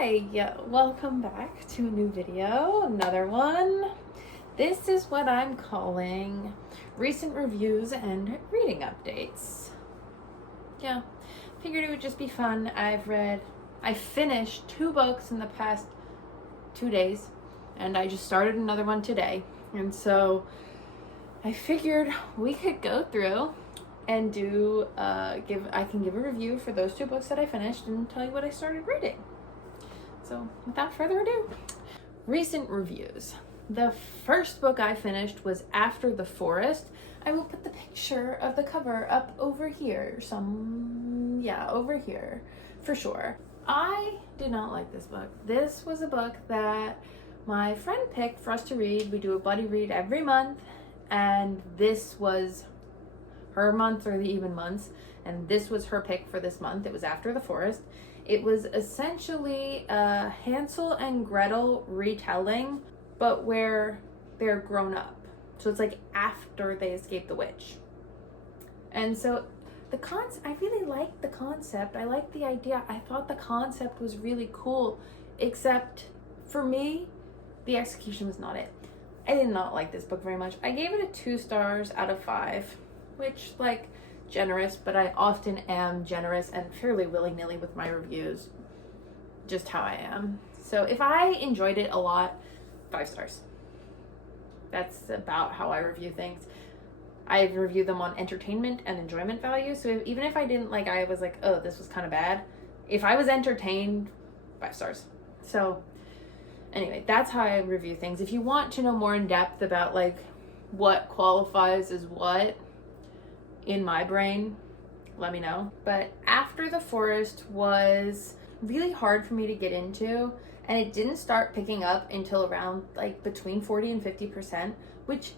Hi, welcome back to a new video, another one. This is what I'm calling recent reviews and reading updates. Yeah, figured it would just be fun. I finished 2 books in the past 2 days, and I just started another one today. And so I figured we could go through and I can give a review for those 2 books that I finished and tell you what I started reading. So without further ado, recent reviews. The first book I finished was After the Forest. I will put the picture of the cover up over here. Over here for sure. I did not like this book. This was a book that my friend picked for us to read. We do a buddy read every month, and this was her month or the even months, and this was her pick for this month. It was After the Forest. It was essentially a Hansel and Gretel retelling, but where they're grown up. So it's like after they escape the witch. And so I really liked the concept. I liked the idea. I thought the concept was really cool, except for me, the execution was not it. I did not like this book very much. I gave it a 2 stars out of 5, which, generous, but I often am generous and fairly willy-nilly with my reviews, just how I am. So if I enjoyed it a lot, 5 stars. That's about how I review things. I review them on entertainment and enjoyment value. So even if I didn't I was like, oh, this was kind of bad. If I was entertained, 5 stars. So anyway, that's how I review things. If you want to know more in depth about what qualifies as what in my brain, let me know. But After the Forest was really hard for me to get into, and it didn't start picking up until around between 40 and 50%, which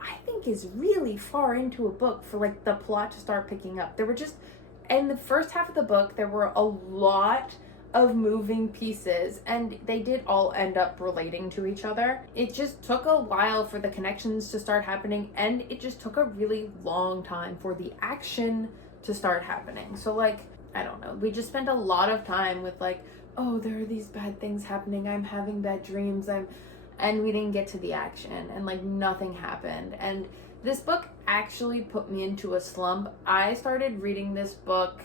I think is really far into a book for the plot to start picking up. There were just, in the first half of the book, there were a lot of moving pieces, and they did all end up relating to each other. It just took a while for the connections to start happening, and it just took a really long time for the action to start happening. So I don't know, we just spent a lot of time with oh, there are these bad things happening, I'm having bad dreams, and we didn't get to the action, and nothing happened. And this book actually put me into a slump. I started reading this book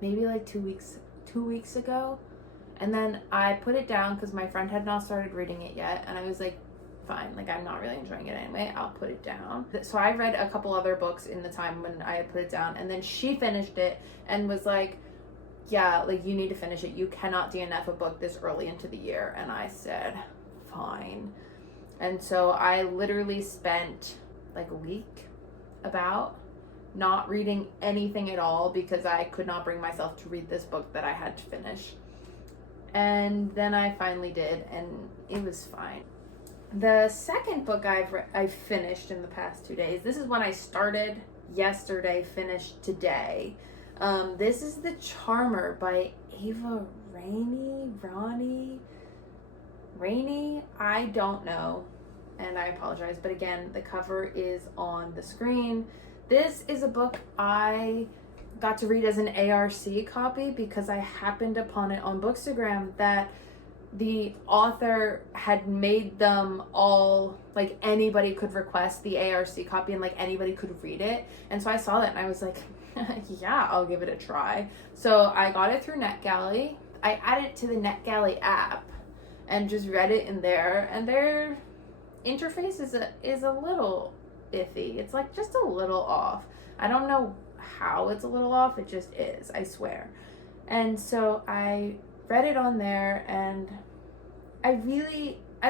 maybe 2 weeks ago, and then I put it down because my friend had not started reading it yet, and I was like, fine, I'm not really enjoying it anyway, I'll put it down. So I read a couple other books in the time when I had put it down, and then she finished it and was like, yeah, you need to finish it, you cannot DNF a book this early into the year. And I said, fine. And so I literally spent a week about not reading anything at all because I could not bring myself to read this book that I had to finish. And then I finally did, and it was fine. The second book I've finished in the past 2 days, this is one I started yesterday, finished today. This is The Charmer by Ava Rainey, I don't know, and I apologize, but again, the cover is on the screen. This is a book I got to read as an ARC copy because I happened upon it on Bookstagram that the author had made them all anybody could request the ARC copy and anybody could read it. And so I saw that and I was like, yeah, I'll give it a try. So I got it through NetGalley. I added it to the NetGalley app and just read it in there, and their interface is a little iffy. It's just a little off. I don't know how it's a little off, it just is, I swear. And so I read it on there, and I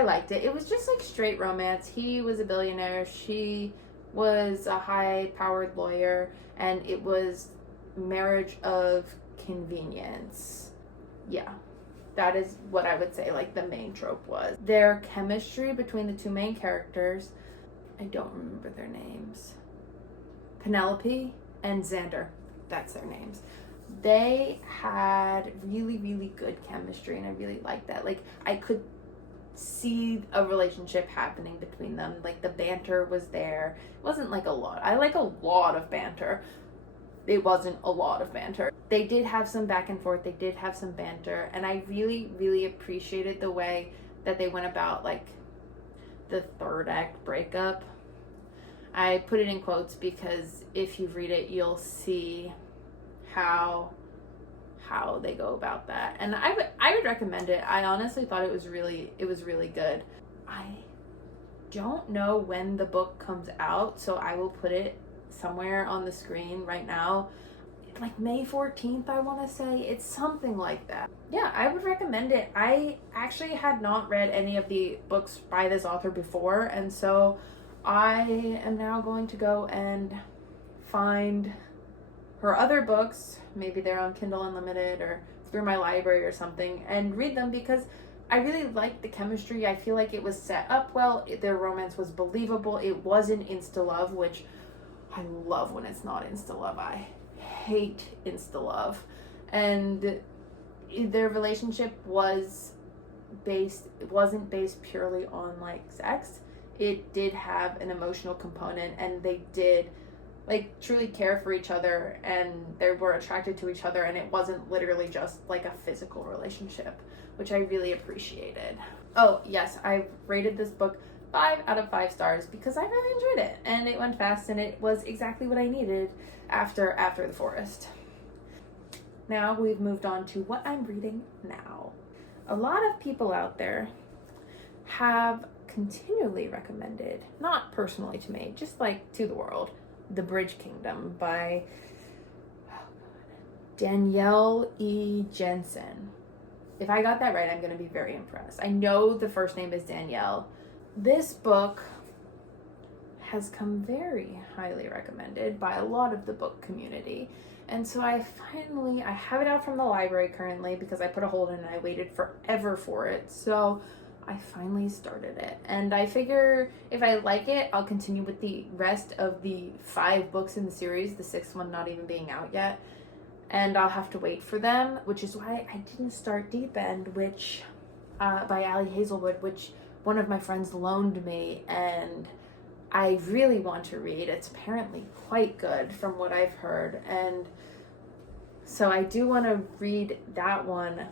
liked it. It was just straight romance. He was a billionaire, she was a high-powered lawyer, and it was marriage of convenience. Yeah, that is what I would say the main trope was. Their chemistry between the 2 main characters, I don't remember their names. Penelope and Xander, that's their names. They had really, really good chemistry, and I really liked that. I could see a relationship happening between them. The banter was there. It wasn't a lot. I like a lot of banter, it wasn't a lot of banter. They did have some back and forth, they did have some banter, and I really, really appreciated the way that they went about like the third act breakup. I put it in quotes because if you read it, you'll see how they go about that. And I would recommend it. I honestly thought it was really good. I don't know when the book comes out, so I will put it somewhere on the screen right now. Like May 14th, I want to say. It's something like that. Yeah, I would recommend it. I actually had not read any of the books by this author before, and so I am now going to go and find her other books. Maybe they're on Kindle Unlimited or through my library or something, and read them because I really liked the chemistry. I feel like it was set up well. Their romance was believable. It wasn't insta-love, which I love when it's not insta-love. I hate insta-love. And their relationship wasn't based purely on like sex. It did have an emotional component, and they did like truly care for each other, and they were attracted to each other, and it wasn't literally just like a physical relationship, which I really appreciated. Oh yes, I rated this book 5 out of 5 stars because I really enjoyed it, and it went fast, and it was exactly what I needed after the forest. Now we've moved on to what I'm reading now. A lot of people out there have continually recommended, not personally to me, just like to the world, The Bridge Kingdom by Danielle E. Jensen. If I got that right, I'm going to be very impressed. I know the first name is Danielle. This book has come very highly recommended by a lot of the book community. And so I have it out from the library currently because I put a hold in and I waited forever for it. So I finally started it. And I figure if I like it, I'll continue with the rest of the 5 books in the series, the 6th one not even being out yet. And I'll have to wait for them, which is why I didn't start Deep End, which by Ali Hazelwood, which one of my friends loaned me, and I really want to read. It's apparently quite good from what I've heard, and so I do want to read that one,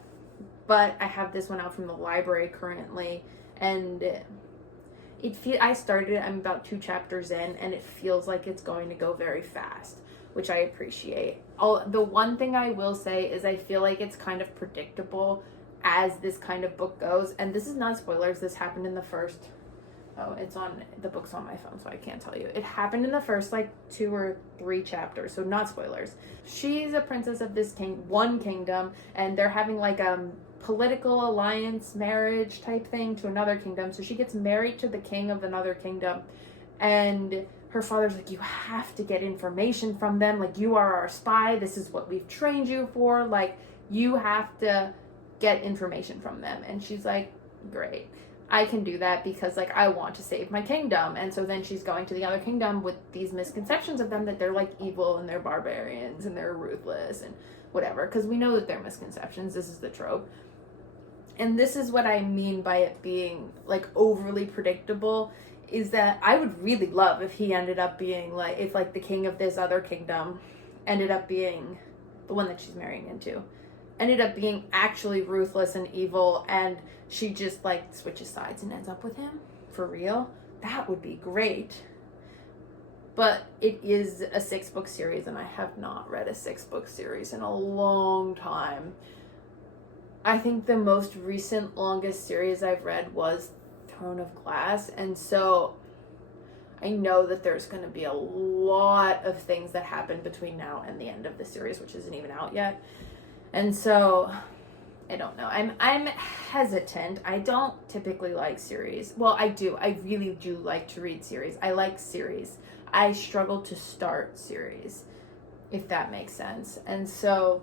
but I have this one out from the library currently, and I started it, I'm about 2 chapters in, and it feels like it's going to go very fast, which I appreciate. The one thing I will say is I feel like it's kind of predictable as this kind of book goes, and this is not spoilers, this happened in the first, the book's on my phone, so I can't tell you. It happened in the first like 2 or 3 chapters, so not spoilers. She's a princess of this one kingdom, and they're having like a political alliance marriage type thing to another kingdom, so she gets married to the king of another kingdom, and her father's like, you have to get information from them, like you are our spy, this is what we've trained you for, like you have to get information from them. And she's like, great, I can do that because like I want to save my kingdom. And so then she's going to the other kingdom with these misconceptions of them that they're like evil and they're barbarians and they're ruthless and whatever, because we know that they're misconceptions, this is the trope. And this is what I mean by it being like overly predictable, is that I would really love if he ended up being like, if like the king of this other kingdom ended up being the one that she's marrying into, ended up being actually ruthless and evil, and she just like switches sides and ends up with him for real. That would be great. But it is a 6-book series, and I have not read a 6-book series in a long time. I think the most recent longest series I've read was Throne of Glass, and so I know that there's going to be a lot of things that happen between now and the end of the series, which isn't even out yet. And so I don't know. I'm hesitant. I don't typically like series. Well, I do. I really do like to read series. I like series. I struggle to start series, if that makes sense. And so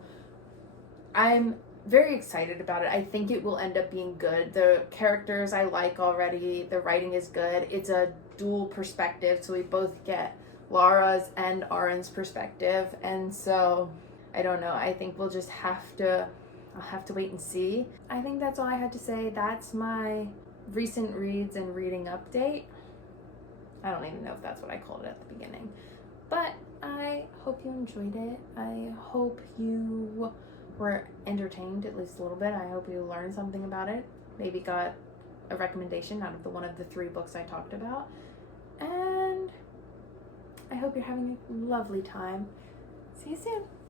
I'm very excited about it. I think it will end up being good. The characters I like already. The writing is good. It's a dual perspective, so we both get Laura's and Arin's perspective. And so I don't know. I think we'll just I'll have to wait and see. I think that's all I had to say. That's my recent reads and reading update. I don't even know if that's what I called it at the beginning. But I hope you enjoyed it. I hope you were entertained at least a little bit. I hope you learned something about it. Maybe got a recommendation out of one of the 3 books I talked about. And I hope you're having a lovely time. See you soon.